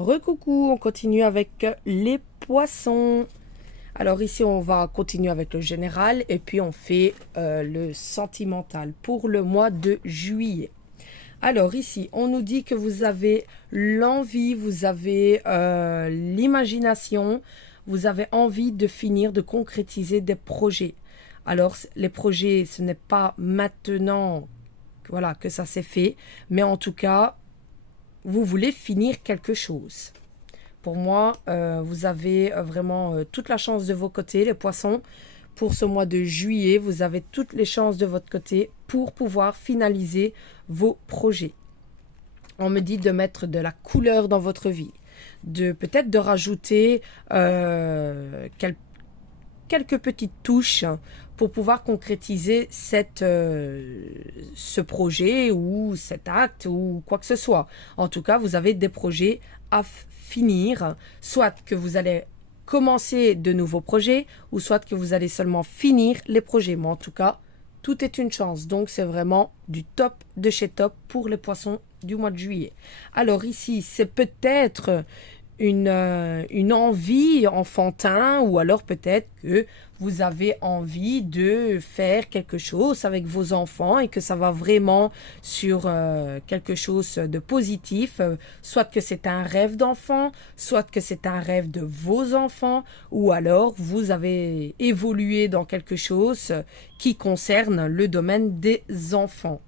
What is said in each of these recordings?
Recoucou, on continue avec les poissons. Alors ici, on va continuer avec le général et puis on fait le sentimental pour le mois de juillet. Alors ici, on nous dit que vous avez l'envie, vous avez l'imagination, vous avez envie de finir, de concrétiser des projets. Alors les projets, ce n'est pas maintenant voilà, que ça s'est fait, mais en tout cas, vous voulez finir quelque chose. Pour moi, vous avez vraiment toute la chance de vos côtés, les poissons. Pour ce mois de juillet, vous avez toutes les chances de votre côté pour pouvoir finaliser vos projets. On me dit de mettre de la couleur dans votre vie, de peut-être de rajouter quelques petites touches pour pouvoir concrétiser ce projet ou cet acte ou quoi que ce soit. En tout cas, vous avez des projets à finir, soit que vous allez commencer de nouveaux projets ou soit que vous allez seulement finir les projets. Mais en tout cas, tout est une chance. Donc, c'est vraiment du top de chez top pour les poissons du mois de juillet. Alors ici, c'est peut-être une envie enfantin ou alors peut-être que vous avez envie de faire quelque chose avec vos enfants et que ça va vraiment sur quelque chose de positif, soit que c'est un rêve d'enfant, soit que c'est un rêve de vos enfants ou alors vous avez évolué dans quelque chose qui concerne le domaine des enfants.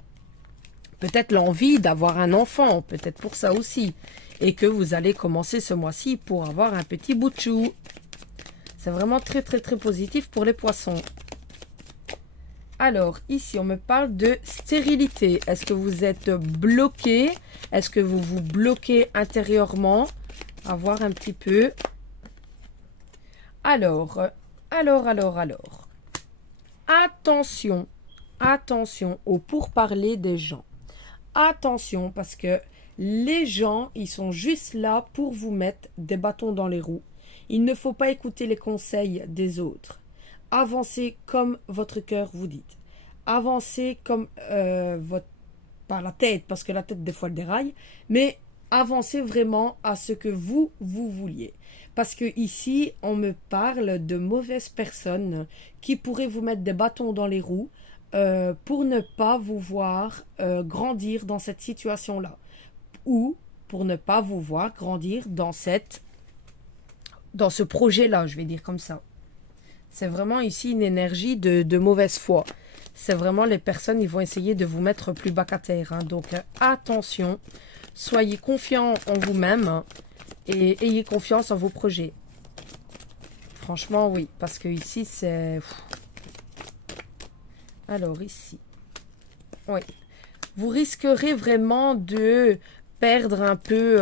Peut-être l'envie d'avoir un enfant, peut-être pour ça aussi. Et que vous allez commencer ce mois-ci pour avoir un petit bout de chou. C'est vraiment très très très positif pour les poissons. Alors, ici, on me parle de stérilité. Est-ce que vous êtes bloqué? Est-ce que vous vous bloquez intérieurement? À voir un petit peu. Alors. Attention, attention au pourparler des gens. Attention parce que les gens, ils sont juste là pour vous mettre des bâtons dans les roues. Il ne faut pas écouter les conseils des autres. Avancez comme votre cœur vous dit. Avancez comme pas la tête, parce que la tête des fois elle déraille, mais avancez vraiment à ce que vous vouliez. Parce que ici, on me parle de mauvaises personnes qui pourraient vous mettre des bâtons dans les roues pour ne pas vous voir grandir dans cette situation-là. Ou pour ne pas vous voir grandir dans ce projet-là, je vais dire comme ça. C'est vraiment ici une énergie de mauvaise foi. C'est vraiment les personnes, ils vont essayer de vous mettre plus bas qu'à terre. Hein. Donc attention, soyez confiants en vous-même hein, et ayez confiance en vos projets. Franchement, oui, parce que ici, c'est... Alors ici, oui. Vous risquerez vraiment de perdre un peu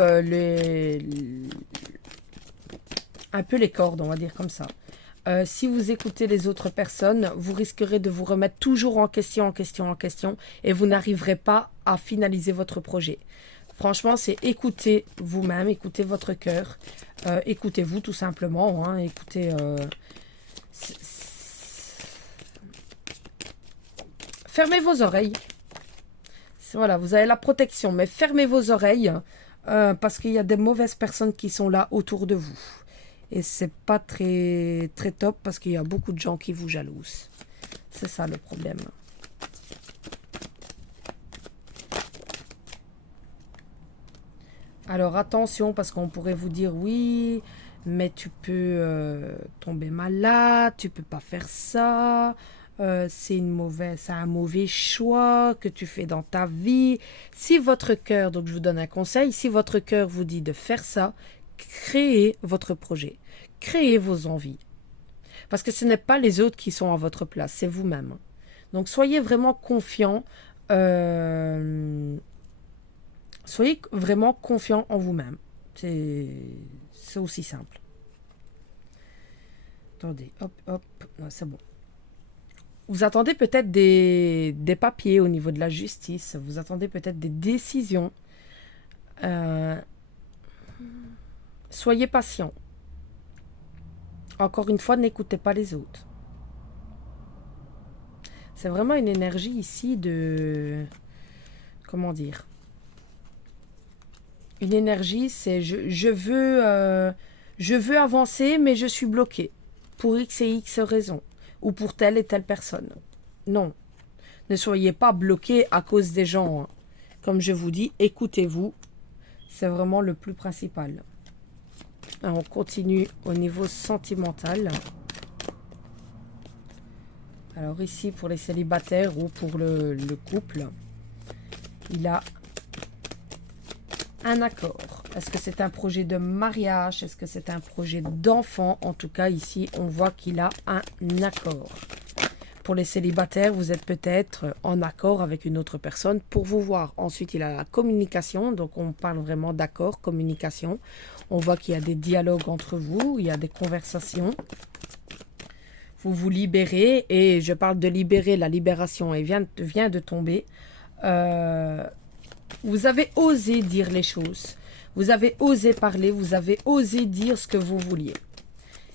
un peu les cordes, on va dire comme ça. Si vous écoutez les autres personnes, vous risquerez de vous remettre toujours en question, et vous n'arriverez pas à finaliser votre projet. Franchement, c'est écouter vous-même, écoutez votre cœur, écoutez-vous tout simplement, hein, écoutez... Fermez vos oreilles. Voilà, vous avez la protection, mais fermez vos oreilles parce qu'il y a des mauvaises personnes qui sont là autour de vous. Et c'est pas très, très top parce qu'il y a beaucoup de gens qui vous jalousent. C'est ça le problème. Alors attention parce qu'on pourrait vous dire oui, mais tu peux tomber malade, tu peux pas faire ça. C'est un mauvais choix que tu fais dans ta vie. Si votre cœur, donc je vous donne un conseil, si votre cœur vous dit de faire ça, créez votre projet, créez vos envies. Parce que ce n'est pas les autres qui sont à votre place, c'est vous-même. Donc soyez vraiment confiant, soyez vraiment confiant en vous-même. C'est aussi simple. Attendez, hop, hop, c'est bon. Vous attendez peut-être des papiers au niveau de la justice. Vous attendez peut-être des décisions. Soyez patient. Encore une fois, n'écoutez pas les autres. C'est vraiment une énergie ici de... Comment dire? Une énergie, c'est je veux avancer, mais je suis bloqué pour X et X raisons, ou pour telle et telle personne. Non, ne soyez pas bloqué à cause des gens. Hein. Comme je vous dis, écoutez-vous, c'est vraiment le plus principal. Alors, on continue au niveau sentimental. Alors ici, pour les célibataires ou pour le couple, il a un accord. Est-ce que c'est un projet de mariage? Est-ce que c'est un projet d'enfant? En tout cas, ici, on voit qu'il a un accord. Pour les célibataires, vous êtes peut-être en accord avec une autre personne pour vous voir. Ensuite, il a la communication. Donc, on parle vraiment d'accord, communication. On voit qu'il y a des dialogues entre vous. Il y a des conversations. Vous vous libérez. Et je parle de libérer. La libération vient de tomber. Vous avez osé dire les choses. Vous avez osé parler. Vous avez osé dire ce que vous vouliez.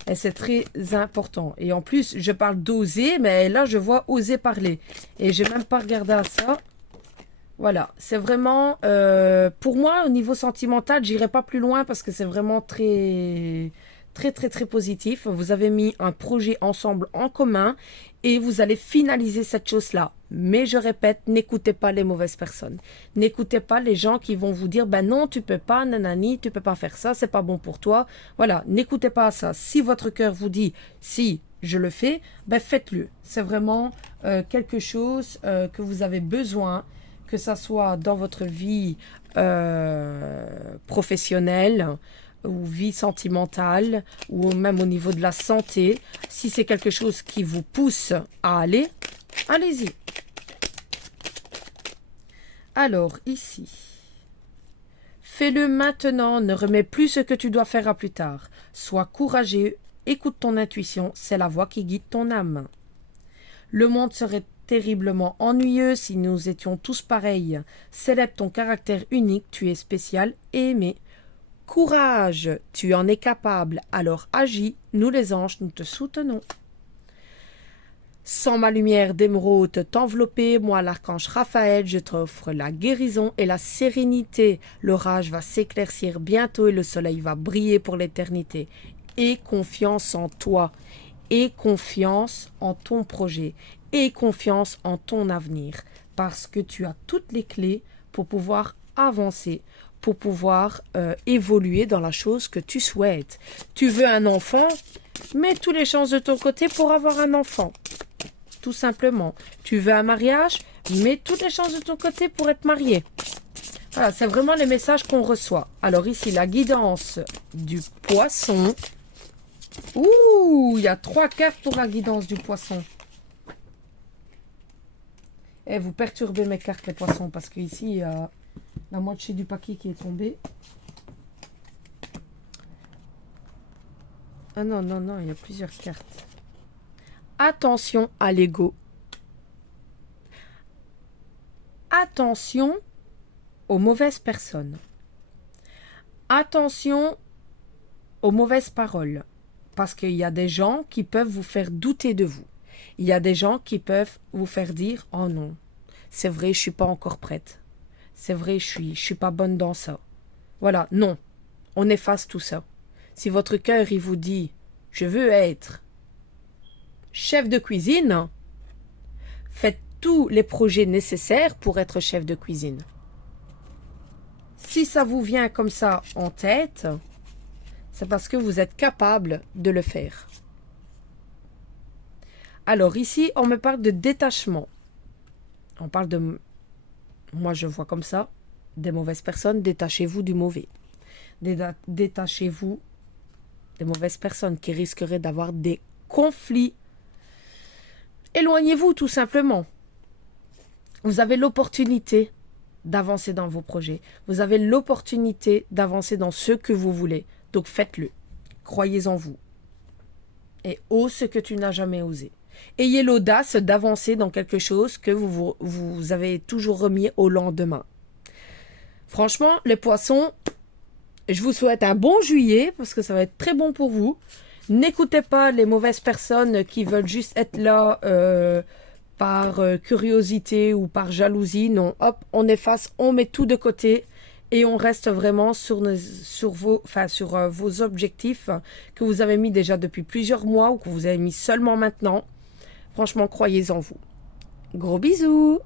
Et c'est très important. Et en plus, je parle d'oser, mais là, je vois oser parler. Et je n'ai même pas regardé à ça. Voilà, c'est vraiment... pour moi, au niveau sentimental, j'irai pas plus loin parce que c'est vraiment très positif. Vous avez mis un projet ensemble en commun et vous allez finaliser cette chose-là. Mais je répète, n'écoutez pas les mauvaises personnes. N'écoutez pas les gens qui vont vous dire, ben non, tu peux pas, nanani, tu peux pas faire ça, c'est pas bon pour toi. Voilà, n'écoutez pas ça. Si votre cœur vous dit, si je le fais, ben faites-le. C'est vraiment quelque chose que vous avez besoin, que ça soit dans votre vie professionnelle, ou vie sentimentale, ou même au niveau de la santé. Si c'est quelque chose qui vous pousse à aller, allez-y. Alors, ici, fais-le maintenant, ne remets plus ce que tu dois faire à plus tard. Sois courageux, écoute ton intuition, c'est la voix qui guide ton âme. Le monde serait terriblement ennuyeux si nous étions tous pareils. Célèbre ton caractère unique, tu es spécial et aimé. Courage, tu en es capable, alors agis, nous les anges, nous te soutenons. Sans ma lumière d'émeraude t'envelopper, moi l'archange Raphaël, je t'offre la guérison et la sérénité. L'orage va s'éclaircir bientôt et le soleil va briller pour l'éternité. Aie confiance en toi, aie confiance en ton projet, aie confiance en ton avenir, parce que tu as toutes les clés pour pouvoir avancer, pour pouvoir évoluer dans la chose que tu souhaites. Tu veux un enfant, mets toutes les chances de ton côté pour avoir un enfant. Tout simplement. Tu veux un mariage, mets toutes les chances de ton côté pour être marié. Voilà, c'est vraiment les messages qu'on reçoit. Alors ici, la guidance du poisson. Ouh, il y a 3 cartes pour la guidance du poisson. Et vous perturbez mes cartes, les poissons, parce qu'ici, il y a la moitié du paquet qui est tombé. Ah non, non, non, il y a plusieurs cartes. Attention à l'ego. Attention aux mauvaises personnes. Attention aux mauvaises paroles. Parce qu'il y a des gens qui peuvent vous faire douter de vous. Il y a des gens qui peuvent vous faire dire « Oh non, c'est vrai, je suis pas encore prête. C'est vrai, je suis pas bonne dans ça. » Voilà, non. On efface tout ça. Si votre cœur, il vous dit « Je veux être chef de cuisine », faites tous les projets nécessaires pour être chef de cuisine. Si ça vous vient comme ça en tête, c'est parce que vous êtes capable de le faire. Alors ici, on me parle de détachement. On parle de... Moi, je vois comme ça, des mauvaises personnes, détachez-vous du mauvais. Détachez-vous des mauvaises personnes qui risqueraient d'avoir des conflits. Éloignez-vous tout simplement. Vous avez l'opportunité d'avancer dans vos projets. Vous avez l'opportunité d'avancer dans ce que vous voulez. Donc faites-le. Croyez en vous. Et ose ce que tu n'as jamais osé. Ayez l'audace d'avancer dans quelque chose que vous avez toujours remis au lendemain. Franchement, les poissons, je vous souhaite un bon juillet parce que ça va être très bon pour vous. N'écoutez pas les mauvaises personnes qui veulent juste être là par curiosité ou par jalousie. Non, hop, on efface, on met tout de côté et on reste vraiment sur vos objectifs que vous avez mis déjà depuis plusieurs mois ou que vous avez mis seulement maintenant. Franchement, croyez en vous. Gros bisous!